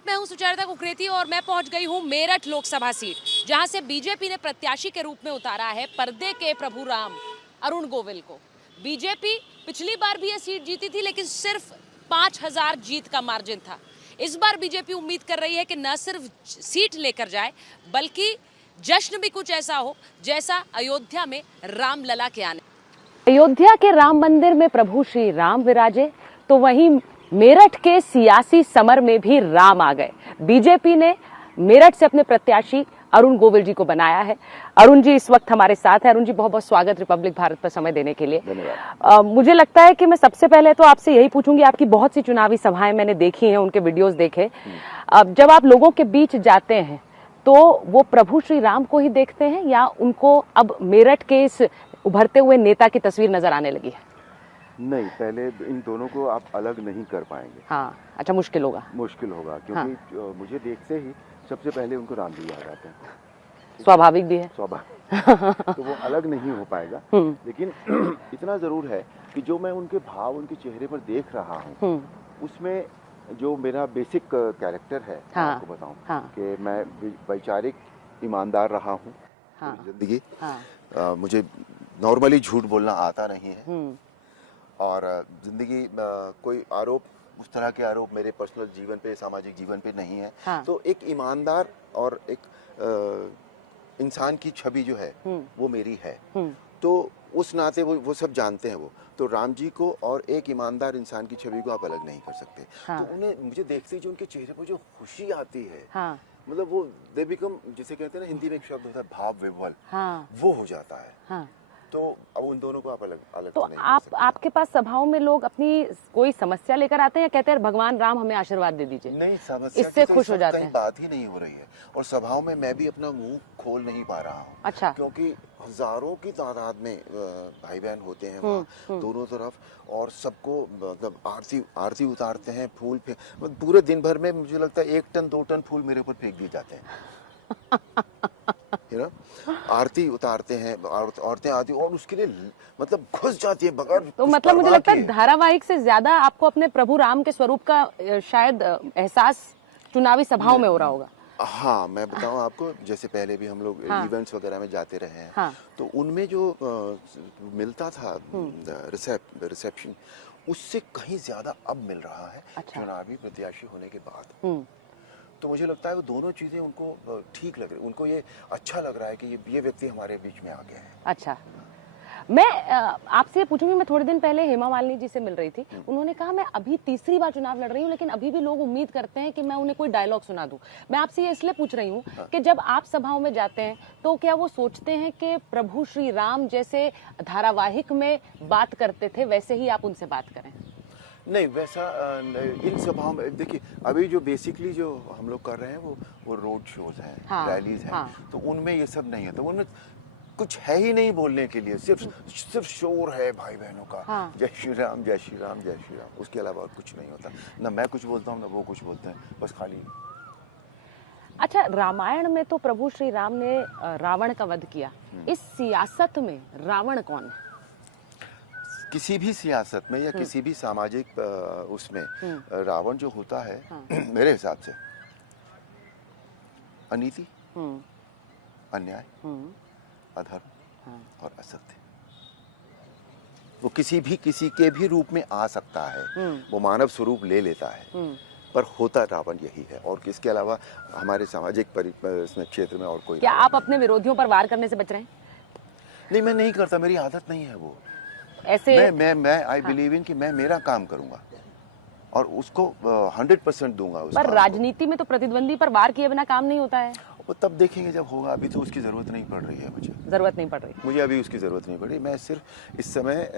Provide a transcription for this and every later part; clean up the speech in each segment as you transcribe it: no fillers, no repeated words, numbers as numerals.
साथ मैं हूं सुचरिता कुकरेती और मैं पहुंच गई हूं मेरठ लोकसभा सीट, जहां से बीजेपी ने प्रत्याशी के रूप में उतारा है पर्दे के प्रभु राम अरुण गोविल को। बीजेपी पिछली बार भी यह सीट जीती थी, लेकिन सिर्फ 5000 जीत का मार्जिन था। इस बार बीजेपी उम्मीद कर रही है कि न सिर्फ सीट लेकर जाए, बल्कि जश्न भी कुछ ऐसा हो जैसा अयोध्या में रामलला के आने। अयोध्या के राम मंदिर में प्रभु श्री राम विराजे, तो वहीं मेरठ के सियासी समर में भी राम आ गए। बीजेपी ने मेरठ से अपने प्रत्याशी अरुण गोविल जी को बनाया है। अरुण जी इस वक्त हमारे साथ है। अरुण जी, बहुत बहुत स्वागत रिपब्लिक भारत पर समय देने के लिए। मुझे लगता है कि मैं सबसे पहले तो आपसे यही पूछूंगी, आपकी बहुत सी चुनावी सभाएं मैंने देखी हैं, उनके वीडियोस देखे। जब आप लोगों के बीच जाते हैं तो वो प्रभु श्री राम को ही देखते हैं या उनको अब मेरठ के इस उभरते हुए नेता की तस्वीर नजर आने लगी है? नहीं, पहले इन दोनों को आप अलग नहीं कर पाएंगे। हाँ, अच्छा, मुश्किल होगा क्योंकि हाँ। मुझे देखते ही सबसे पहले उनको राम जी याद आते हैं। स्वाभाविक भी है, स्वाभाविक। तो वो अलग नहीं हो पाएगा। लेकिन इतना जरूर है कि जो मैं उनके भाव उनके चेहरे पर देख रहा हूँ, उसमें जो मेरा बेसिक कैरेक्टर है, हाँ। आपको बताऊं, हाँ। कि मैं वैचारिक ईमानदार रहा हूँ, हाँ। जिंदगी, हाँ। मुझे नॉर्मली झूठ बोलना आता नहीं है, और जिंदगी कोई आरोप, उस तरह के आरोप मेरे पर्सनल जीवन पे, सामाजिक जीवन पे नहीं है। हाँ। तो एक ईमानदार और एक इंसान की छवि जो है वो मेरी है। तो उस नाते वो सब जानते हैं। वो तो राम जी को और एक ईमानदार इंसान की छवि को आप अलग नहीं कर सकते। हाँ। तो उन्हें मुझे देखते ही जो उनके चेहरे पर जो खुशी आती है, हाँ। मतलब वो दे बिकम, जिसे कहते हैं ना, हिंदी में एक शब्द होता है भाव विह्वल, हाँ। वो हो जाता है। हाँ। तो अब उन दोनों को आप अलग तो नहीं आपके पास सभाओं में लोग अपनी कोई समस्या लेकर आते हैं या कहते हैं भगवान राम हमें आशीर्वाद दे दीजिए? नहीं, समस्या इससे खुश हो जाते हैं। बात ही नहीं हो रही है, और सभाओं में मैं भी अपना मुंह खोल नहीं पा रहा हूँ। अच्छा। क्योंकि हजारों की तादाद में भाई बहन होते हैं वहाँ दोनों तरफ, और सबको मतलब आरती उतारते हैं, फूल पूरे दिन भर में मुझे लगता है 1 टन 2 टन फूल मेरे ऊपर फेंक दिए जाते हैं। आरती उतारते हैं, औरतें आती और उसके लिए मतलब घुस जाती है बगैर। तो मतलब मुझे लगता है धारावाहिक से ज्यादा आपको अपने प्रभु राम के स्वरूप का शायद एहसास चुनावी सभाओं में हो रहा होगा। हाँ, मैं बताऊं आपको, जैसे पहले भी हम लोग इवेंट्स वगैरह में जाते रहे हैं, हाँ। तो उनमें जो मिलता था रिसेप्शन, उससे कहीं ज्यादा अब मिल रहा है। अच्छा। चुनावी प्रत्याशी होने के बाद तो मुझे लगता है वो दोनों चीजें उनको ठीक लग रही, उनको ये अच्छा लग रहा है कि ये व्यक्ति हमारे बीच में आ गया है। अच्छा, मैं आपसे पूछूंगी, मैं थोड़े दिन पहले हेमा मालिनी जी से मिल रही थी। उन्होंने कहा मैं अभी तीसरी बार चुनाव लड़ रही हूँ, लेकिन अभी भी लोग उम्मीद करते हैं कि मैं उन्हें कोई डायलॉग सुना दूं। मैं आपसे ये इसलिए पूछ रही हूँ कि जब आप सभाओं में जाते हैं तो क्या वो सोचते हैं कि प्रभु श्री राम जैसे धारावाहिक में बात करते थे वैसे ही आप उनसे बात करें? नहीं, वैसा इन सभाओं में देखिए, अभी जो बेसिकली जो हम लोग कर रहे हैं वो रोड शोज हैं, हाँ, रैलीज हैं, हाँ। तो उनमें ये सब नहीं है, तो उनमें कुछ है ही नहीं बोलने के लिए, सिर्फ शोर है भाई बहनों का, हाँ। जय श्री राम जय श्री राम जय श्री राम, उसके अलावा और कुछ नहीं होता। ना मैं कुछ बोलता हूँ ना वो कुछ बोलते हैं, बस खाली। अच्छा, रामायण में तो प्रभु श्री राम ने रावण का वध किया, इस सियासत में रावण कौन है? किसी भी सियासत में या किसी भी सामाजिक उसमें रावण जो होता है, हाँ। मेरे हिसाब से अनीति, अन्याय, अधर्म, हाँ। और असत्य, वो किसी के भी रूप में आ सकता है, वो मानव स्वरूप ले लेता है, पर होता रावण यही है, और इसके अलावा हमारे सामाजिक क्षेत्र में और कोई। क्या आप अपने विरोधियों पर वार करने से बच रहे हैं? नहीं, मैं नहीं करता, मेरी आदत नहीं है वो ऐसे। मैं आई बिलीव इन कि मैं मेरा काम करूंगा और उसको 100% दूंगा। पर राजनीति में तो प्रतिद्वंदी पर वार किए बिना काम नहीं होता है। वो तब देखेंगे जब होगा, अभी तो उसकी जरूरत नहीं पड़ रही है मुझे। जरूरत नहीं पड़ रही मुझे अभी उसकी जरूरत नहीं पड़ी। मैं सिर्फ इस समय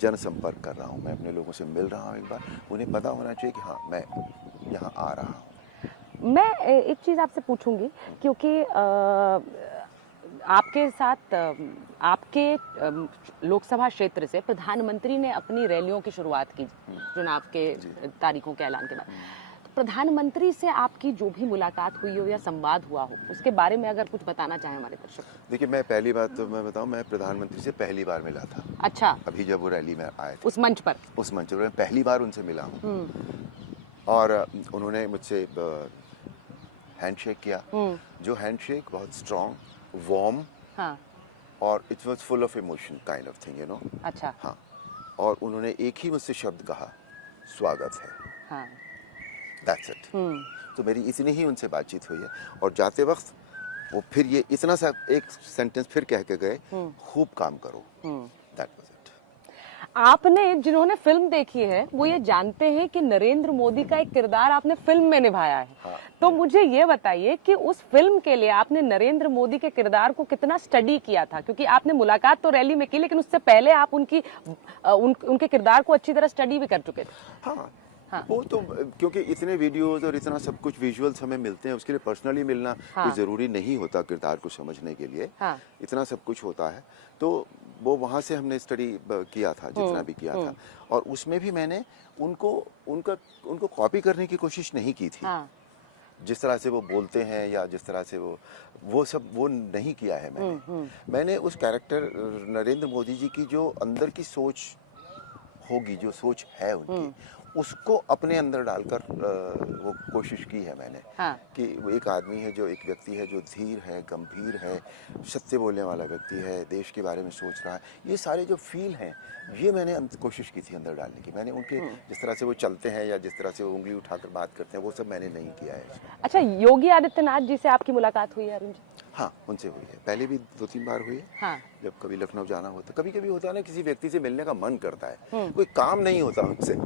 जनसंपर्क कर रहा हूँ, मैं अपने लोगों से मिल रहा हूँ। एक बार उन्हें पता होना चाहिए कि हाँ, मैं यहाँ आ रहा हूँ। मैं एक चीज आपसे पूछूंगी, क्योंकि आपके साथ आपके लोकसभा क्षेत्र से प्रधानमंत्री ने अपनी रैलियों की शुरुआत की चुनाव के तारीखों के ऐलान के बाद। तो प्रधानमंत्री से आपकी जो भी मुलाकात हुई हो या संवाद हुआ हो, उसके बारे में अगर कुछ बताना चाहें हमारे दर्शक। देखिए, मैं पहली बात तो मैं बताऊं, मैं प्रधानमंत्री से पहली बार मिला था। अच्छा। अभी जब वो रैली में आए थे, उस मंच पर मैं पहली बार उनसे मिला हूँ, और उन्होंने मुझसे हैंडशेक किया, जो हैंडशेक बहुत स्ट्रॉन्ग, वार्म, हाँ, और it was full of emotion kind of thing, you know. अच्छा, हाँ, और उन्होंने एक ही मुझसे शब्द कहा, स्वागत है, हाँ, दैट्स इट। तो मेरी इतनी ही उनसे बातचीत हुई है, और जाते वक्त वो फिर ये इतना सा एक सेंटेंस फिर कह के गए, खूब काम करो, दैट वाज इट। आपने, जिन्होंने फिल्म देखी है वो ये जानते हैं कि नरेंद्र मोदी का एक किरदार आपने फिल्म में निभाया है। हाँ। तो मुझे ये बताइए कि उस फिल्म के लिए आपने नरेंद्र मोदी के किरदार को कितना स्टडी किया था, क्योंकि आपने मुलाकात तो रैली में की, लेकिन उससे पहले आप उनके किरदार को अच्छी तरह स्टडी भी कर चुके थे। हाँ, हाँ। वो तो क्योंकि इतने वीडियोस और इतना सब कुछ विजुअल्स हमें मिलते हैं, उसके लिए पर्सनली मिलना कोई ज़रूरी नहीं होता किरदार को समझने के लिए। हाँ। इतना सब कुछ होता है, तो वो वहाँ से हमने स्टडी किया था, जितना भी किया था, और उसमें भी मैंने उनको कॉपी करने की कोशिश नहीं की थी। हाँ। जिस तरह से वो बोलते हैं या जिस तरह से वो सब वो नहीं किया है मैंने उस कैरेक्टर नरेंद्र मोदी जी की जो अंदर की सोच होगी, जो सोच है उनकी, उसको अपने अंदर डालकर वो कोशिश की है मैंने। हाँ। कि वो एक आदमी है, जो एक व्यक्ति है जो धीर है, गंभीर है, सत्य बोलने वाला व्यक्ति है, देश के बारे में सोच रहा है, ये सारे जो फील हैं, ये मैंने कोशिश की थी अंदर डालने की। मैंने उनके जिस तरह से वो चलते हैं या जिस तरह से वो उंगली उठाकर बात करते हैं, वो सब मैंने नहीं किया है इसमें। अच्छा, योगी आदित्यनाथ जी से आपकी मुलाकात हुई है अरुण जी? हाँ, उनसे हुई है, पहले भी 2-3 बार हुई है। हाँ। जब कभी लखनऊ जाना होता, कभी कभी होता है ना, किसी व्यक्ति से मिलने का मन करता है, कोई काम नहीं होता उनसे,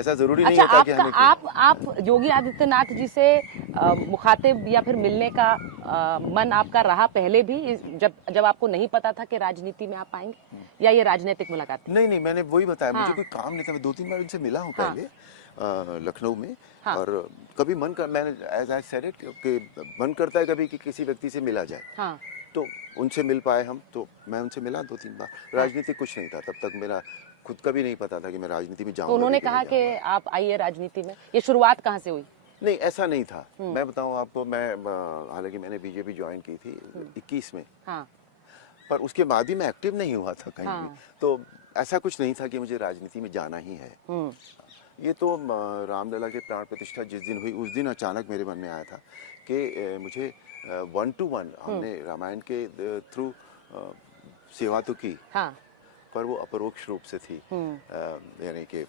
ऐसा जरूरी नहीं होता कि हमें आप योगी आदित्यनाथ जी से मुखातिब या फिर मिलने का मन आपका रहा पहले भी, जब आपको नहीं पता था कि राजनीति में आप आएंगे, या ये राजनीतिक मुलाकात? नहीं, मैंने वही बताया। हाँ। मुझे कोई काम नहीं था, मैं 2-3 बार उनसे मिला हूँ हाँ। पहले लखनऊ में। हाँ। और कभी मन कर, मैंने एज आई सेड इट कि मन करता है कभी कि किसी व्यक्ति से मिला जाए। हाँ। तो उनसे मिल पाए हम, तो मैं उनसे मिला 2-3 बार। राजनीति कुछ नहीं था तब तक, मेरा खुद का भी नहीं पता था कि मैं राजनीति में जाऊंगा। तो उन्होंने कहा कि आप आइए राजनीति में, ये शुरुआत कहाँ से हुई? नहीं, ऐसा नहीं था। मैं बताऊं आपको, मैं हालांकि मैंने बीजेपी ज्वाइन की थी 21 में। हाँ। पर उसके बाद ही मैं एक्टिव नहीं हुआ था कहीं हाँ। भी। तो ऐसा कुछ नहीं था कि मुझे राजनीति में जाना ही है। ये तो रामलला के प्राण प्रतिष्ठा जिस दिन हुई, उस दिन अचानक मेरे मन में आया था कि मुझे 1 to 1 हमने रामायण के थ्रू सेवा तो की। हाँ। पर वो अपरोक्ष रूप से थी, यानी कि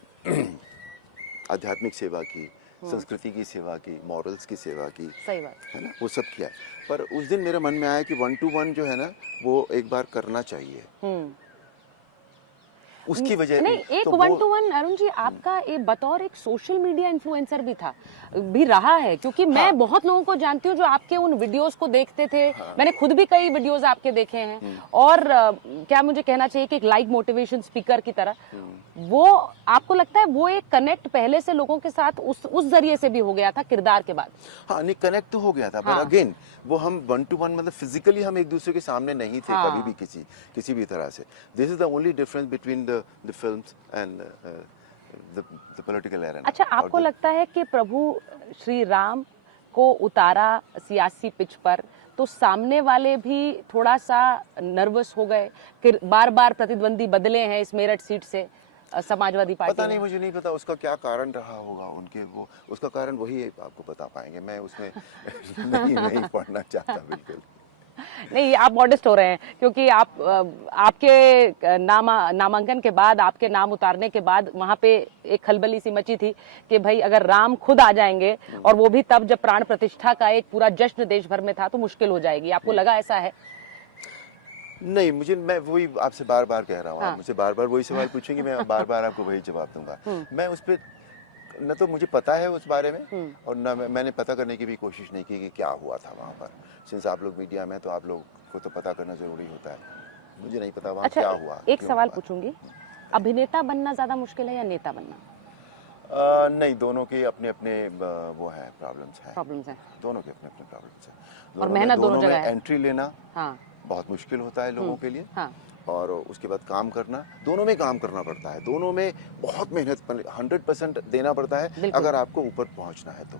आध्यात्मिक सेवा की, संस्कृति की सेवा की, मॉरल्स की सेवा की, सही बात है ना, वो सब किया। पर उस दिन मेरे मन में आया कि 1 to 1 जो है ना, वो एक बार करना चाहिए। उसकी वजह नहीं, एक 1 to 1 अरुण जी आपका बतौर एक सोशल मीडिया इन्फ्लुएंसर भी रहा है, क्योंकि मैं बहुत लोगों को जानती हूँ जो आपके उन वीडियोस को देखते थे। मैंने खुद भी कई वीडियोस आपके देखे हैं, और क्या मुझे कहना चाहिए कि एक लाइव मोटिवेशन स्पीकर की तरह, वो आपको लगता है वो एक कनेक्ट पहले से लोगों के साथ उस जरिए से भी हो गया था किरदार के बाद? हाँ, नहीं, कनेक्ट तो हो गया था, पर अगेन वो हम 1 to 1 मतलब फिजिकली हम एक दूसरे के सामने नहीं थे कभी भी, किसी भी तरह से। This is the only difference between the films and the political era. अच्छा, आपको लगता है कि प्रभु श्री राम को उतारा सियासी पिच पर, तो सामने वाले भी थोड़ा सा नर्वस हो गए कि बार बार प्रतिद्वंदी बदले हैं इस मेरठ सीट से समाजवादी पार्टी? पता नहीं, मुझे नहीं पता उसका क्या कारण रहा होगा उनके, वो उसका कारण वही आपको बता पाएंगे। मैं उसमें नहीं पढ़ना चाहता बिल्कुल। नहीं, आप मॉडेस्ट हो रहे हैं, क्योंकि आपके नामांकन के बाद, आपके नाम उतारने के बाद वहां पे एक खलबली सी मची थी कि भाई अगर राम खुद आ जाएंगे, और वो भी तब जब प्राण प्रतिष्ठा का एक पूरा जश्न देश भर में था, तो मुश्किल हो जाएगी। आपको लगा ऐसा है? नहीं, मैं वही आपसे बार बार कह रहा हूँ। आप मुझसे बार बार वही सवाल पूछेंगे, मैं बार बार आपको वही जवाब दूंगा। मैं उस पर न तो मुझे पता है उस बारे में, और न मैंने पता करने की भी कोशिश नहीं की कि क्या हुआ था वहाँ पर। सिंस आप लोग मीडिया में, तो आप लोग को तो पता करना जरूरी होता है। मुझे नहीं पता वहाँ क्या हुआ। एक सवाल पूछूंगी, अभिनेता बनना ज्यादा मुश्किल है या नेता बनना? नहीं, दोनों के अपने अपने वो है, प्रॉब्लम्स हैं। दोनों के अपने अपने प्रॉब्लम्स हैं, और मेहनत दोनों जगह है। एंट्री लेना बहुत मुश्किल होता है लोगों के लिए, और उसके बाद काम करना, दोनों में काम करना पड़ता है, दोनों में बहुत मेहनत 100% देना पड़ता है अगर आपको ऊपर पहुंचना है तो।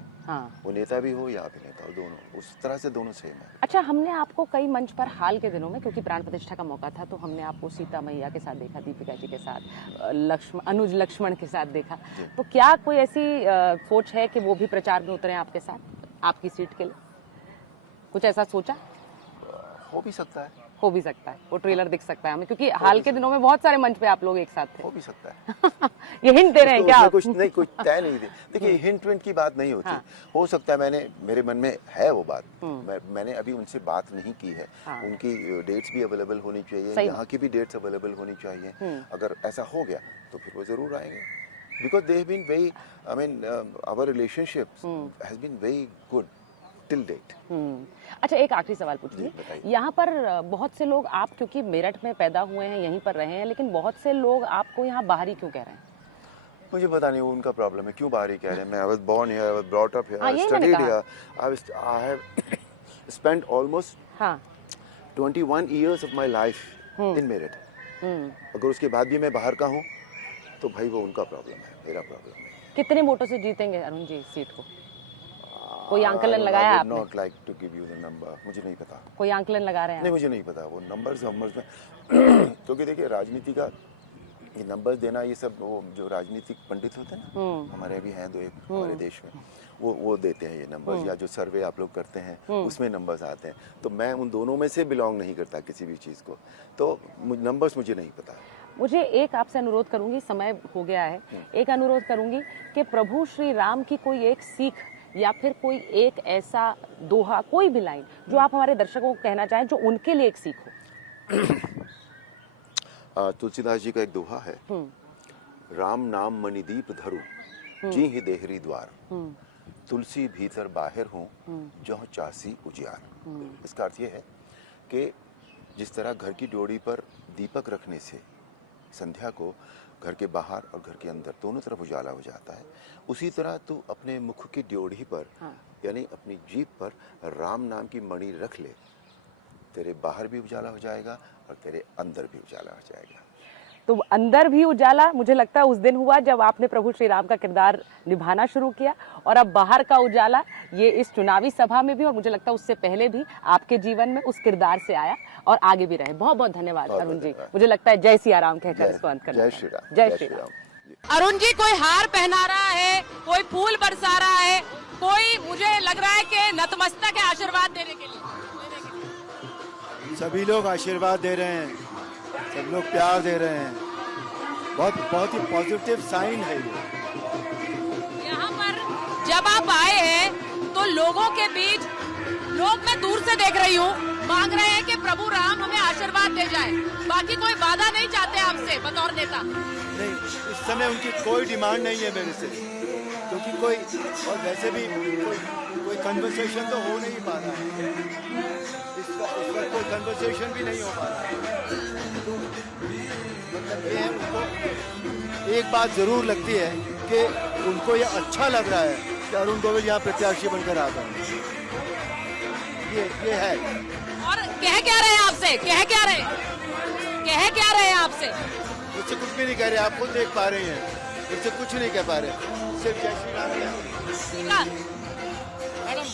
वो नेता भी हो या अभिनेता हो, दोनों उस तरह से दोनों सेम है। अच्छा, हमने आपको कई मंच पर हाल के दिनों में, क्योंकि प्राण प्रतिष्ठा का मौका था, तो हमने आपको सीता मैया के साथ देखा, दीपिका जी के साथ, अनुज लक्ष्मण के साथ देखा। तो क्या कोई ऐसी सोच है कि वो भी प्रचार में उतरे आपके साथ? आपकी सीट के लिए? कुछ ऐसा सोचा? हो भी सकता है, हो भी सकता है, वो ट्रेलर दिख सकता है हमें, क्योंकि हाल के दिनों में बहुत सारे मंच पे आप लोग एक साथ थे। हो भी सकता है। ये हिंट दे रहे हैं क्या आप? कुछ नहीं, कुछ तय नहीं थे। देखिए हिंट विंट की बात नहीं होती। हाँ। हो सकता है मेरे मन में है वो बात। मैंने अभी उनसे बात नहीं की है। हाँ। उनकी डेट्स भी अवेलेबल होनी चाहिए, यहाँ की भी डेट्स अवेलेबल होनी चाहिए। अगर ऐसा हो गया तो फिर वो जरूर आएंगे। Because they have been very, I mean our relationship has been very good till date. अच्छा, एक आखिरी सवाल पूछिए, यहाँ पर बहुत से लोग, आप क्योंकि मेरठ में पैदा हुए हैं, यहीं पर रहे हैं, लेकिन बहुत से लोग आपको यहाँ बाहरी क्यों कह रहे हैं? मुझे पता नहीं वो उनका प्रॉब्लम है, क्यों बाहरी कह रहे हैं। मैं I was born here, I was brought up here, हाँ, आई यही मैंने स्टडीड कहा। Here, I have spent almost हाँ 21 years of my life in Meerut. अगर उसके बाद भी मैं बाहर का हूँ तो भाई वो उनका प्रॉब्लम है, मेरा प्रॉब्लम नहीं है। कितने वोटों से जीतेंगे अरुण जी इस सीट को? कोई आंकलन लगाया आपने? Not like to give you the number, मुझे नहीं पता। कोई आंकलन लगा रहे हैं? नहीं, मुझे नहीं पता वो नंबर्स में क्योंकि देखिए राजनीति का ये नंबर्स देना, ये सब वो जो राजनीतिक पंडित होते हैं ना, हमारे अभी हैं दो एक हमारे देश में, वो देते हैं ये नंबर्स, या जो सर्वे आप लोग करते हैं उसमें नंबर्स आते हैं। तो मैं उन दोनों में से बिलोंग नहीं करता किसी भी चीज़ को, तो नंबर्स मुझे नहीं पता। मुझे एक आपसे अनुरोध करूंगी, समय हो गया है, एक अनुरोध करूंगी कि प्रभु श्री राम की कोई एक सीख या फिर कोई एक ऐसा दोहा, कोई भी लाइन जो आप हमारे दर्शकों को कहना चाहें, जो उनके लिए एक सीख हो। तुलसीदास जी का एक दोहा है, राम नाम मणिदीप धरु जी ही देहरी द्वार, तुलसी भीतर बाहर हूँ जो चासी उजियार। इसका अर्थ ये है कि जिस तरह घर की ड्योढ़ी पर दीपक रखने से संध्या को घर के बाहर और घर के अंदर दोनों तरफ उजाला हो जाता है, उसी तरह तू अपने मुख की ड्योढ़ी पर, यानी अपनी जीभ पर राम नाम की मणि रख ले, तेरे बाहर भी उजाला हो जाएगा और तेरे अंदर भी उजाला हो जाएगा। तो अंदर भी उजाला मुझे लगता है उस दिन हुआ जब आपने प्रभु श्री राम का किरदार निभाना शुरू किया, और अब बाहर का उजाला ये इस चुनावी सभा में भी, और मुझे लगता है उससे पहले भी आपके जीवन में उस किरदार से आया और आगे भी रहे। बहुत बहुत धन्यवाद अरुण जी। मुझे लगता है जय सिया राम कहकर इसको अंत करना। जय श्री राम। जय श्री राम। अरुण जी, कोई हार पहना रहा है, कोई फूल बरसा रहा है, कोई मुझे लग रहा है कि नतमस्तक है आशीर्वाद देने के लिए। सभी लोग आशीर्वाद दे रहे हैं, सब लोग प्यार दे रहे हैं, बहुत ही पॉजिटिव साइन है ये। यहाँ पर जब आप आए हैं तो लोगों के बीच, लोग मैं दूर से देख रही हूँ, मांग रहे हैं कि प्रभु राम हमें आशीर्वाद दे जाए, बाकी कोई वादा नहीं चाहते आपसे बतौर नेता। नहीं, इस समय उनकी कोई डिमांड नहीं है मेरे से, क्योंकि कोई, और वैसे भी कोई कन्वर्सेशन तो हो नहीं पा रहा है, इस वक्त कोई कन्वर्सेशन भी नहीं हो पा रहा है। मतलब ये है, उनको एक बात जरूर लगती है कि उनको ये अच्छा लग रहा है कि अरुण गोविल यहाँ प्रत्याशी बनकर आ गए। ये है। और कह क्या रहे हैं आपसे, कह क्या रहे हैं आपसे? मुझसे कुछ भी नहीं कह रहे, आप खुद देख पा रहे हैं, मुझसे कुछ नहीं कह पा रहे, सिर्फ जय श्री राम है। मैडम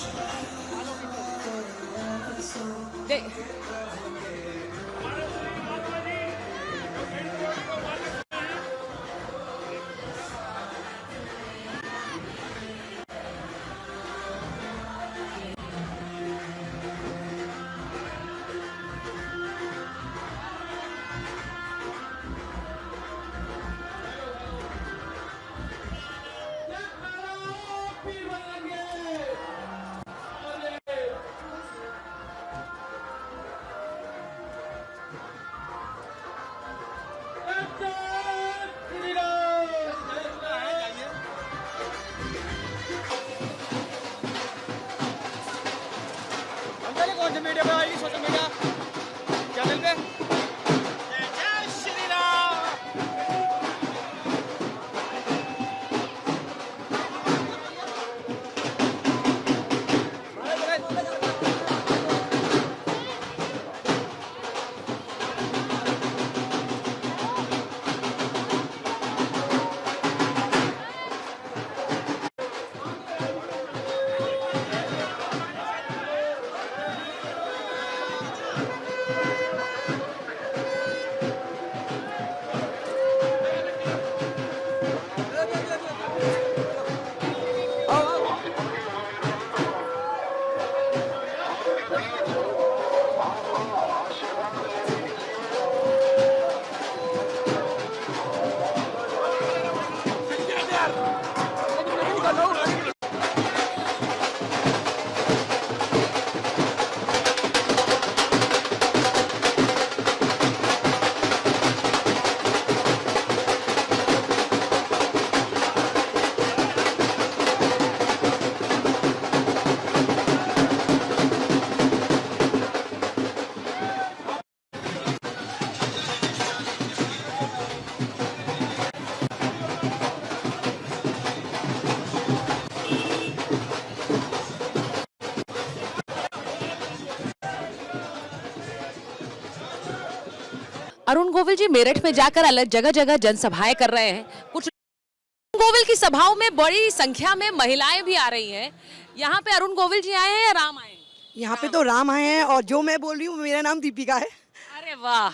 अरुण गोविल जी मेरठ में जाकर अलग जगह जगह जनसभाएं कर रहे हैं। कुछ अरुण गोविल की सभाओं में बड़ी संख्या में महिलाएं भी आ रही हैं। यहाँ पे अरुण गोविल जी आए हैं या राम आए हैं? यहाँ पे तो राम आए हैं और जो मैं बोल रही हूँ मेरा नाम दीपिका है। अरे वाह,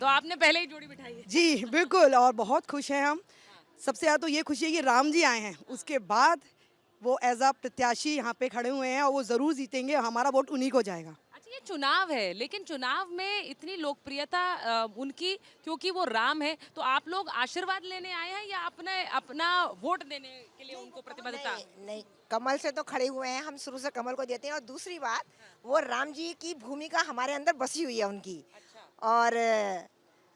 तो आपने पहले ही जोड़ी बिठाई है। जी बिल्कुल, और बहुत खुश हैं हम। सबसे ज़्यादा तो ये खुशी है कि राम जी आए हैं, उसके बाद वो एज अ प्रत्याशी यहाँ पे खड़े हुए हैं और वो ज़रूर जीतेंगे, हमारा वोट उन्हीं को जाएगा। अच्छा, ये चुनाव है, लेकिन चुनाव में इतनी लोकप्रियता उनकी, क्योंकि वो राम है, तो आप लोग आशीर्वाद लेने आए हैं या अपना वोट देने के लिए उनको प्रतिबद्धता? नहीं, कमल से तो खड़े हुए हैं, हम शुरू से कमल को देते हैं। और दूसरी बात, वो राम जी की भूमिका हमारे अंदर बसी हुई है उनकी, और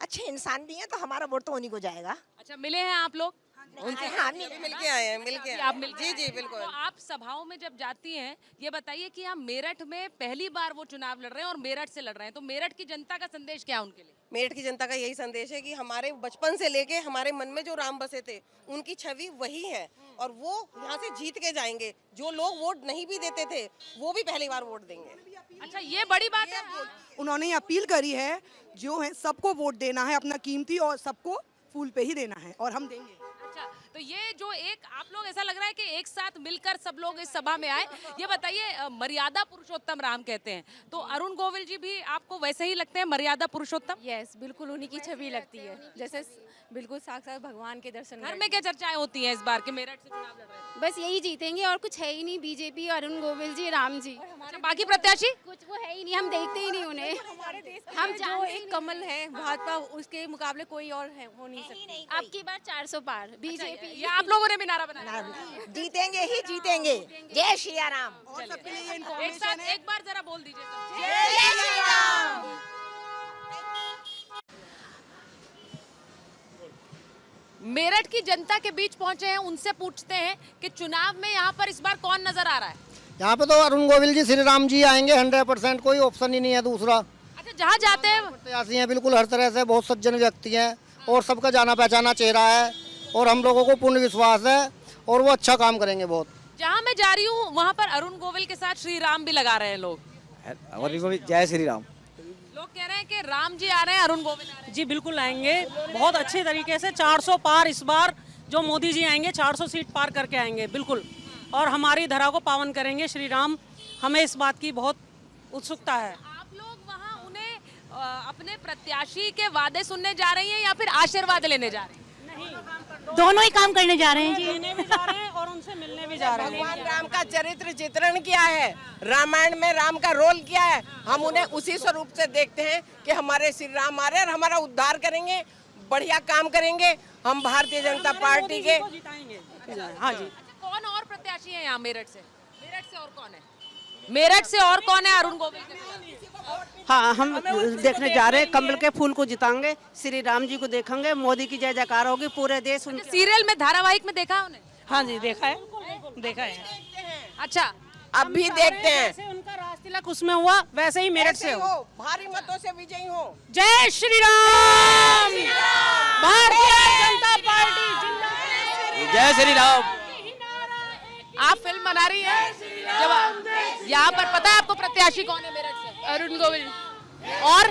अच्छे इंसान भी हैं, तो हमारा वोट तो उन्हीं को जाएगा। अच्छा, मिले हैं आप लोग? उनसे हाँ मिल के आए हैं, मिल के आप मिल जी जी बिल्कुल। तो आप सभाओं में जब जाती हैं, ये बताइए कि हम मेरठ में पहली बार वो चुनाव लड़ रहे हैं और मेरठ से लड़ रहे हैं, तो मेरठ की जनता का संदेश क्या है उनके लिए? मेरठ की जनता का यही संदेश है कि हमारे बचपन से लेके हमारे मन में जो राम बसे थे, उनकी छवि वही है और वो यहाँ से जीत के जाएंगे। जो लोग वोट नहीं भी देते थे, वो भी पहली बार वोट देंगे। अच्छा, ये बड़ी बात है। उन्होंने अपील करी है, जो है सबको वोट देना है अपना कीमती, और सबको फूल पे ही देना है, और हम देंगे। अच्छा, तो ये जो एक आप लोग, ऐसा लग रहा है कि एक साथ मिलकर सब लोग इस सभा में आए। ये बताइए, मर्यादा पुरुषोत्तम राम कहते हैं, तो अरुण गोविल जी भी आपको वैसे ही लगते हैं मर्यादा पुरुषोत्तम? यस, बिल्कुल उन्हीं की छवि लगती है, जैसे बिल्कुल साक्षात भगवान के दर्शन घर में क्या चर्चाएं होती हैं इस बार के मेरठ से चुनाव लड़ रहे हैं? बस यही जीतेंगे और कुछ है ही नहीं। बीजेपी, अरुण गोविल जी, राम जी, अच्छा, बाकी प्रत्याशी कुछ वो है ही नहीं, हम देखते ही नहीं उन्हें। हम जो एक कमल है भाजपा, उसके मुकाबले कोई और है हो नहीं सकती। अब की बार 400 पार बीजेपी। ये आप लोगों ने भी नारा बनाया? जीतेंगे ही जीतेंगे। जय श्री राम। और सबके लिए ये एक इन्फॉर्मेशन साथ है। एक बार जरा बोल दीजिए सब। जय श्री राम। मेरठ की जनता के बीच पहुंचे हैं, उनसे पूछते हैं कि चुनाव में यहाँ पर इस बार कौन नजर आ रहा है? यहाँ पे तो अरुण गोविल जी, श्री राम जी आएंगे 100%, कोई ऑप्शन ही नहीं है दूसरा। अच्छा, जहाँ जाते हैं प्रत्याशी हैं बिल्कुल हर तरह से, बहुत सज्जन व्यक्ति हैं और सबका जाना पहचाना चेहरा है, और हम लोगों को पूर्ण विश्वास है और वो अच्छा काम करेंगे बहुत। जहाँ मैं जा रही हूँ वहाँ पर अरुण गोविल के साथ श्री राम भी लगा रहे हैं लोग। जय श्री राम। लोग कह रहे हैं कि राम जी आ रहे हैं, अरुण गोविल आ रहे हैं। जी बिल्कुल आएंगे, बहुत अच्छे तरीके से 400 पार इस बार जो मोदी जी आएंगे, 400 सीट पार करके आएंगे बिल्कुल, और हमारी धरा को पावन करेंगे श्री राम। हमें इस बात की बहुत उत्सुकता है। आप लोग वहाँ उन्हें अपने प्रत्याशी के वादे सुनने जा रही हैं या फिर आशीर्वाद लेने जा रही हैं? दोनों ही काम करने जा रहे हैं जी, लेने भी जा रहे हैं और उनसे मिलने भी जा रहे हैं। भगवान राम का चरित्र चित्रण किया है, रामायण में राम का रोल किया है। हम उन्हें उसी स्वरूप से देखते हैं कि हमारे श्री राम आ रहे हैं और हमारा उद्धार करेंगे, बढ़िया काम करेंगे। हम भारतीय जनता पार्टी के जिताएंगे। हाँ जी। अच्छा, कौन और प्रत्याशी है यहाँ मेरठ से? मेरठ से और कौन है? मेरठ से और कौन है अरुण गोविल के साथ? हाँ, हम देखने जा रहे हैं, कमल के फूल को जिताएंगे, श्री राम जी को देखेंगे, मोदी की जय जयकार होगी, पूरे देश उनके। सीरियल में, धारावाहिक में देखा उन्हें? हाँ जी, देखा है, देखा है। अच्छा, अब भी देखते हैं। जैसे उनका राज तिलक उसमें हुआ, वैसे ही मेरठ से हो। भारी मतों से विजयी हो। जय श्री राम। भारतीय जनता पार्टी जिंदाबाद। जय श्री राम। आप फिल्म बना रही हैं? जब यहाँ पर पता है आपको प्रत्याशी कौन है मेरठ से? अरुण गोविल, और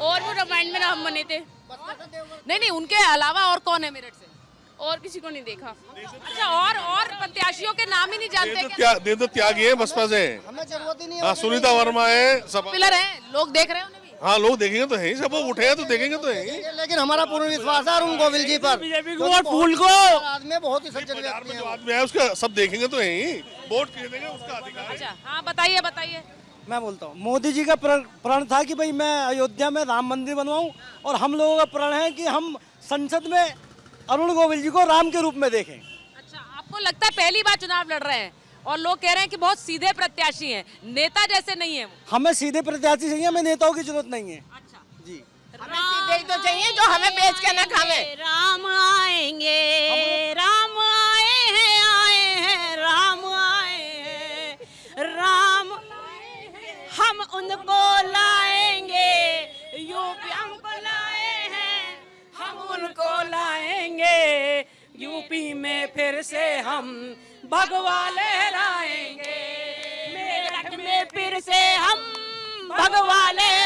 वो रामायण में राम बने थे, नहीं, उनके अलावा और कौन है मेरठ से? और किसी को नहीं देखा। अच्छा, और प्रत्याशियों के नाम ही नहीं जानते दे दो त्यागी है बसपा से। हमें जरूरत ही नहीं हाँ, सुनीता वर्मा है सब। पिलर हैं, लोग देख रहे हैं उन्हें भी। हाँ, लोग देखेंगे तो है, सब वो उठे हैं तो देखेंगे तो है। लेकिन हमारा पूर्ण विश्वास है अरुण गोविल जी पर। बीजेपी को वोट फूल को। आदमी बहुत ही सज्जन बाजार व्यक्ति में जो हैं। आदमी है उसका सब देखेंगे तो है, वोट खरीदेंगे उसका अधिकार है। अच्छा, हाँ, बताइए। मैं बोलता हूँ, मोदी जी का प्रण था कि भाई मैं अयोध्या में राम मंदिर बनवाऊं, और हम लोगों का प्रण है कि हम संसद में अरुण गोविल जी को राम के रूप में देखें। अच्छा, आपको लगता है पहली बार चुनाव लड़ रहे हैं और लोग कह रहे हैं कि बहुत सीधे प्रत्याशी हैं, नेता जैसे नहीं है वो? हमें सीधे प्रत्याशी चाहिए, हमें नेताओं की जरूरत नहीं है। अच्छा जी, हमें सीधे ही तो चाहिए जो हमें बेच के न खावे। राम आएंगे, राम आए हैं, राम आए हैं, राम हम उनको लाएंगे, यूपी हमको लाए हैं, हम उनको लाएंगे, यूपी में फिर से हम भगवा लहराएंगे, मेरठ में फिर से हम भगवा लहराएंगे।